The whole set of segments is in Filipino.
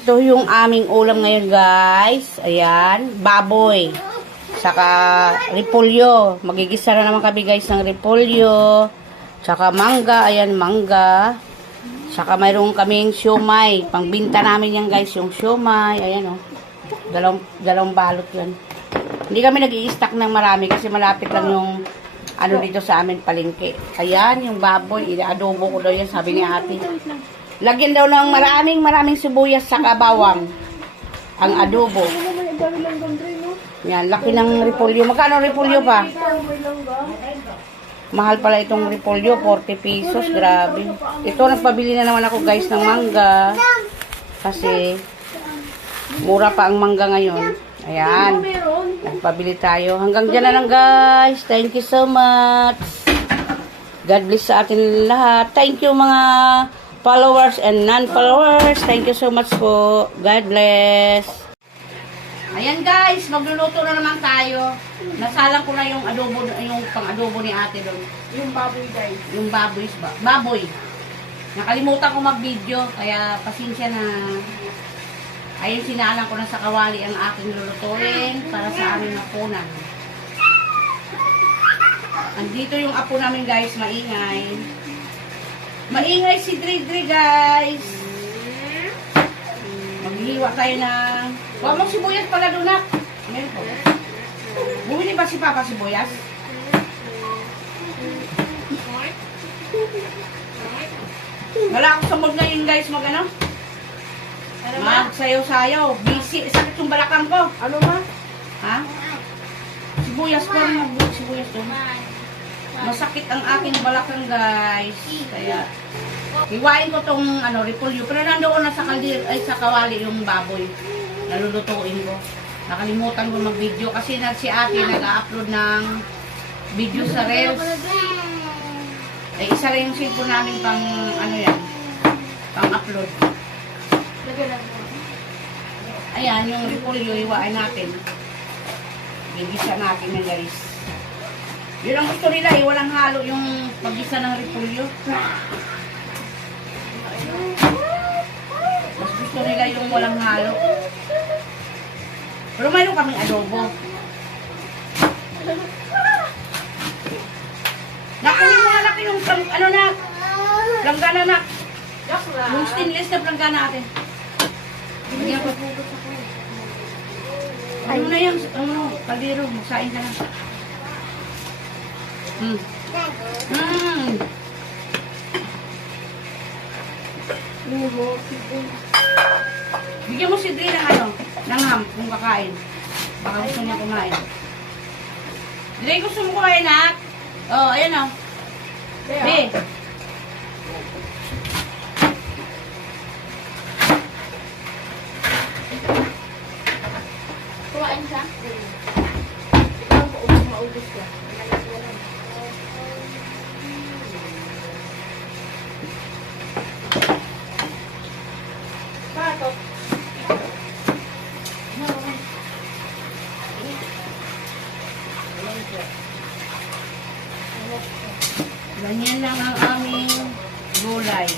Ito yung aming ulam ngayon, guys. Ayan, baboy. Saka repolyo. Magigisa na naman kami, guys, ng repolyo. Saka mangga. Ayan, mangga. Saka mayroon kaming siomay. Pangbinta namin yan, guys, yung siomay. Ayan, oh. Dalawang balot yan. Hindi kami nag-i-stack ng marami kasi malapit lang yung ano dito sa amin, palengke. Ayan, yung baboy. Adobo ko daw yan, sabi ni ate. Lagyan daw ng maraming sibuyas sa bawang. Ang adobo. Yan, laki ng repolyo. Magkano repolyo pa? Mahal pala itong repolyo, 40 pesos. Grabe. Ito, nagpabili na naman ako, guys, ng mangga. Kasi mura pa ang mangga ngayon. Ayan. Nagpabili tayo. Hanggang dyan na lang, guys. Thank you so much. God bless sa atin lahat. Thank you, mga followers and non-followers. Thank you so much po. God bless. Ayan, guys, magluluto na naman tayo. Nasalang ko na yung adobo, yung pang-adobo ni ate doon. Yung baboy, guys. Yung baboy. Nakalimutan ko mag-video, kaya pasensya na. Ayun, sinalang ko na sa kawali ang aking lulutuin para sa aming hapunan. Andito yung apo namin, guys, maingay. Maingay si Dre, guys. Maghihiwa tayo ng... Huwag mong sibuyas pala doon, nak. Meron po. Bumili ba si Papa sibuyas? Wala akong sa mood ngayon, guys, mag-ano? Magsayaw-sayaw. Busy. Sakit yung balakang ko. Ano ma? Ha? Sibuyas ko. Sibuyas doon. Masakit ang aking balakang, guys. Kaya, hiwain ko tong repolyo. Pero nandoon na sa kawali yung baboy. Nalulutuin ko. Nakalimutan ko mag-video kasi si ate nag-upload ng video sa Reels. Eh, isa rin yung cellphone namin pang pang-upload. Ayan, yung repolyo, hiwain natin. Gigisa natin na, guys. Yun ang gusto nila, walang halo yung paggisa ng repolyo. Mas gusto nila yung walang halo. Pero mayroon kaming adobo. Nakunin mo nga laki yung planggana na. Yung stainless na planggana natin. Bigyan ko. Ano na yung kaldero, magsain ka na. Bigyan mo si Dre ng ham kung kakain. Baka gusto niya kumain. Dre, gusto mo kumain, nak? Oh, ayan o. Be. Kumain siya? Maubos ka. Ganyan lang ang aming gulay.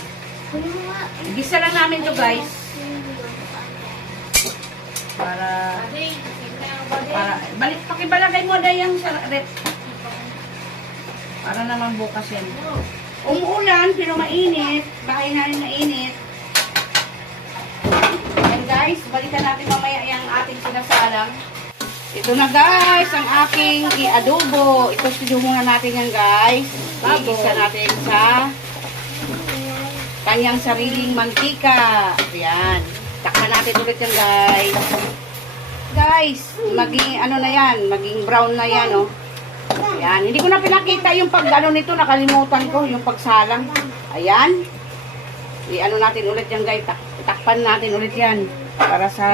Gisa lang namin to, guys. Para pakibalagay mo dayang sa rep. Para naman bukas yan. Umuulan, pero mainit. Bahay namin mainit. And guys, balikan natin mamaya yung ating sinasalang. Ito na, guys, ang aking i-adobo. Ito sinuho muna natin yan, guys. Igisa natin sa kanyang sariling mantika. Ayan. Takpan natin ulit yan, guys. Guys, maging na yan, maging brown na yan, oh. Ayan. Hindi ko na pinakita yung pag-ano nito, nakalimutan ko, yung pagsalang. Ayan. I-ano natin ulit yan, guys. Takpan natin ulit yan para sa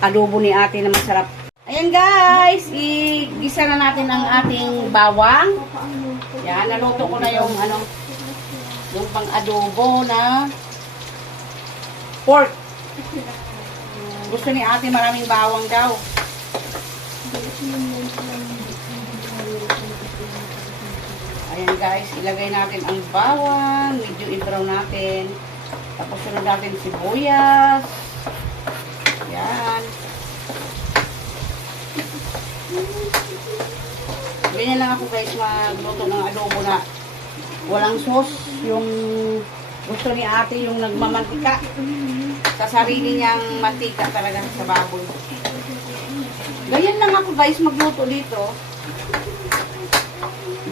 adobo ni ate na masarap. Ayan, guys, igisa na natin ang ating bawang. Yan, naluto ko na yung yung pang-adobo na pork. Gusto ni ate maraming bawang daw. Ayan, guys, ilagay natin ang bawang, medyo i-brown natin. Tapos sunod natin sibuyas. Yan. Ganyan lang ako guys magluto ng adobo na walang sauce. Yung gusto ni ate yung nagmamantika. Sa sarili niyang mantika talaga sa baboy. Ganyan lang ako guys magluto dito.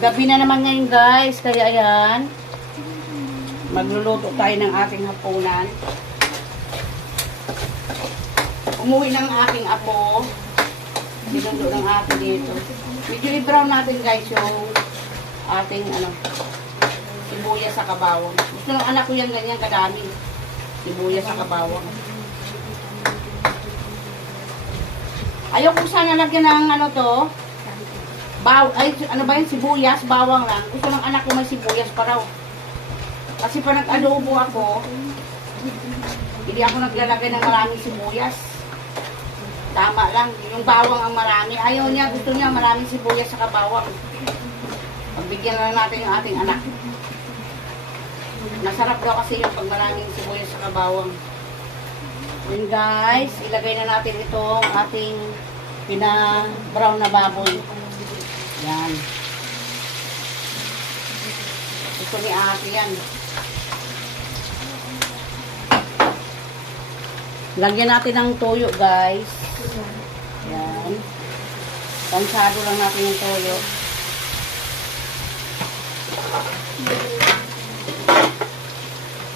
Gabi na naman ngayon guys. Kaya ayan. Magluluto tayo ng ating hapunan. Umuwi ng aking apo. Sinundo ng ate dito. Medyo i-brown natin guys yung ating sibuyas sa kabawang. Gusto ng anak ko yan ganyan kadami. Sibuyas sa kabawang. Ayaw ko sana lagyan ng ano ba yun, sibuyas, bawang lang. Gusto ng anak ko may sibuyas pa raw. Kasi pa nag-adobo ako, hindi ako naglalagay ng maraming sibuyas. Tama lang, yung bawang ang marami. Ayaw niya, gusto niya maraming sibuyas sa kabawang. Pagbigyan na natin yung ating anak. Masarap daw kasi yung pag maraming sibuyas sa kabawang. Then guys, ilagay na natin itong ating pina-brown na baboy. Yan. Gusto ni ate yan. Lagyan natin ng toyo guys. Yan. Pansado lang natin yung toyo.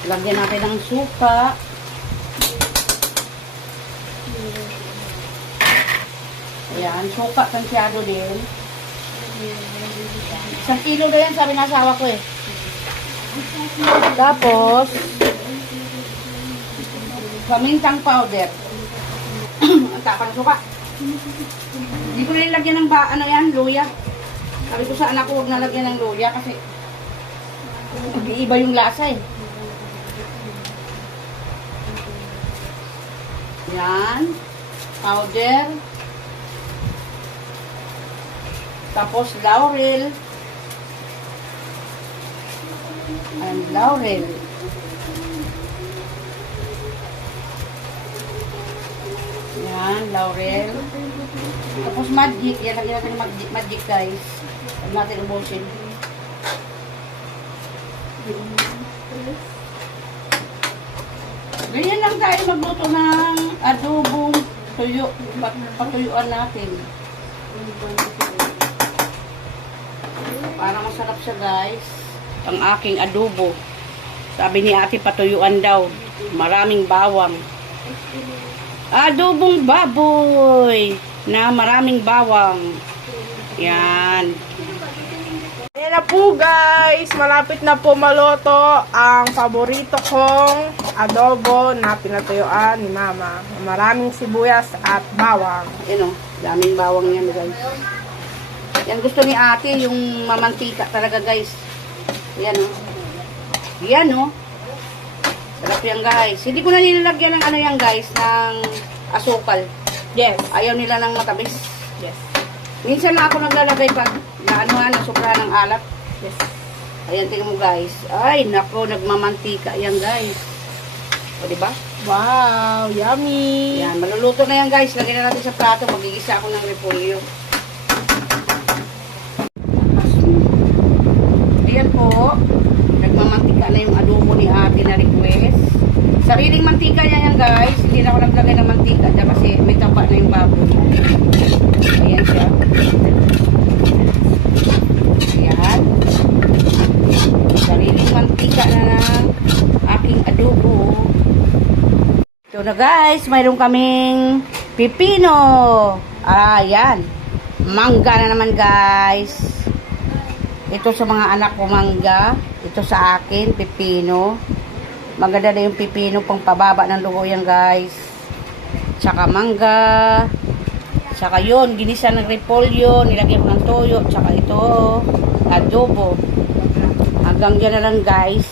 Lagyan natin ng suka. Ayan, suka, tansyado din. 1 kilo na yan, sabi ng asawa ko eh. Tapos, pamintang powder. Ang tapang suka. Hindi ko nilagyan ng luya. Sabi ko sa anak ko, huwag nalagyan ng luya kasi mag-iiba yung lasa eh. Yan. Powder. Tapos laurel. And laurel. Yan, laurel. Tapos magic. Yan, lagyan natin magic guys. Huwag natin ubusin. Ganyan lang tayo magluto ng adobong tuyo. Patuyuan natin. Para masarap siya guys. Ang aking adobo. Sabi ni ate patuyuan daw. Maraming bawang. Adobong baboy na maraming bawang. Yan. Ayan na po guys, malapit na po maluto ang paborito kong adobo na pinatuyuan ni mama. Maraming sibuyas at bawang. Yan o, daming bawang yan guys. Yan gusto ni ate, yung mamantika talaga guys. Yan o. Yan o. Sarap yan guys. Hindi ko na nilalagyan ng yan guys, ng asukal. Yes. Ayaw nila ng matamis. Yes. Minsan na ako naglalagay pag nasubra ng alat. Yes. Ayan, tingnan mo guys. Ay, nako, nagmamantika yan guys. O, diba? Wow, yummy. Yan, maluluto na yan guys. Lagyan na natin sa plato. Magigisa ako ng repolyo. Ayan po. Nagmamantika na yung adobo ni ate na request. Sariling mantika niya yan guys. Hindi na ako naglagay ng mantika dyan kasi may taba na yung baboy. Ayan siya. Ayan. Sariling mantika na ng aking adobo. Ito na guys, mayroon kaming pipino. Ayan. Mangga na naman guys. Ito sa mga anak ko mangga. Ito sa akin, pipino. Maganda na yung pipino pang pababa ng dugo yan guys. Tsaka mangga. Tsaka yun, ginisa ng repolyo. Nilagyan ko ng toyo. Tsaka ito, adobo. Hanggang dyan na lang guys.